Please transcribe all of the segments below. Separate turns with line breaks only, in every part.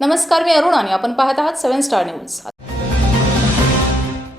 नमस्कार मी अरुण आणि आपण पाहत आहात सेव्हन स्टार न्यूज.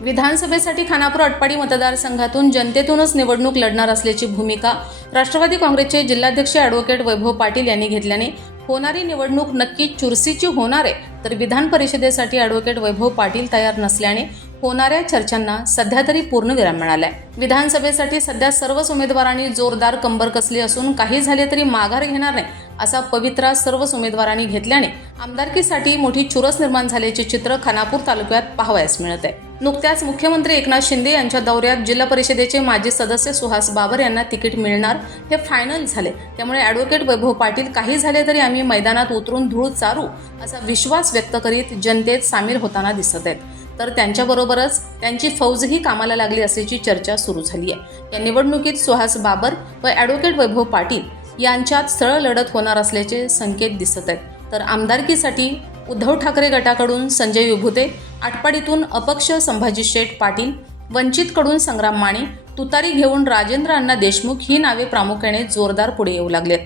विधानसभेसाठी खानापूर अटपाडी मतदारसंघातून जनतेतूनच निवडणूक लढणार असल्याची भूमिका राष्ट्रवादी काँग्रेसचे जिल्हाध्यक्ष ॲडव्होकेट वैभव पाटील यांनी घेतल्याने होणारी निवडणूक नक्की चुरशीची होणार आहे तर विधान परिषदेसाठी ॲडव्होकेट वैभव पाटील तयार नसल्याने होणाऱ्या चर्चांना सध्या तरी पूर्णविराम मिळालाय. विधानसभेसाठी सध्या सर्वच उमेदवारांनी जोरदार कंबर कसली असून काही झाले तरी माघार घेणार नाही असा पवित्रा सर्वच उमेदवारांनी घेतल्याने आमदारकीसाठी मोठी चुरस निर्माण झाल्याचे चित्र खानापूर तालुक्यात पाहावयास मिळत आहे नुकत्याच मुख्यमंत्री एकनाथ शिंदे यांच्या दौऱ्यात जिल्हा परिषदेचे माजी सदस्य सुहास बाबर यांना तिकीट मिळणार हे फायनल झाले. त्यामुळे ॲडव्होकेट वैभव पाटील काही झाले तरी आम्ही मैदानात उतरून धूळ चारू असा विश्वास व्यक्त करीत जनतेत सामील होताना दिसत आहेत. तर त्यांच्याबरोबरच त्यांची फौजही कामाला लागली असल्याची चर्चा सुरू झाली आहे या निवडणुकीत सुहास बाबर व ॲडव्होकेट वैभव पाटील यांच्यात सरळ लढत होणार असल्याचे संकेत दिसत आहेत. तर आमदारकीसाठी उद्धव ठाकरे गटाकडून संजय विभुते आटपाडीतून अपक्ष संभाजी शेठ पाटील वंचितकडून संग्राम माने तुतारी घेऊन राजेंद्र अण्णा देशमुख ही नावे प्रामुख्याने जोरदार पुढे येऊ लागलेत.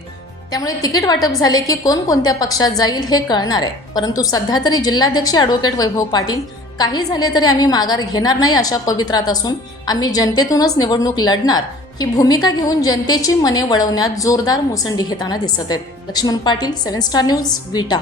त्यामुळे तिकीट वाटप झाले की कोण कोणत्या पक्षात जाईल हे कळणार आहे. परंतु सध्या तरी जिल्हाध्यक्ष ॲडव्होकेट वैभव पाटील काही झाले तरी आम्ही माघार घेणार नाही अशा पवित्रात असून आम्ही जनतेतूनच निवडणूक लढणार ही भूमिका घेऊन जनतेची मने वळवण्यात जोरदार मुसंडी घेताना दिसत आहेत. Laxman Patil seven star news Vita.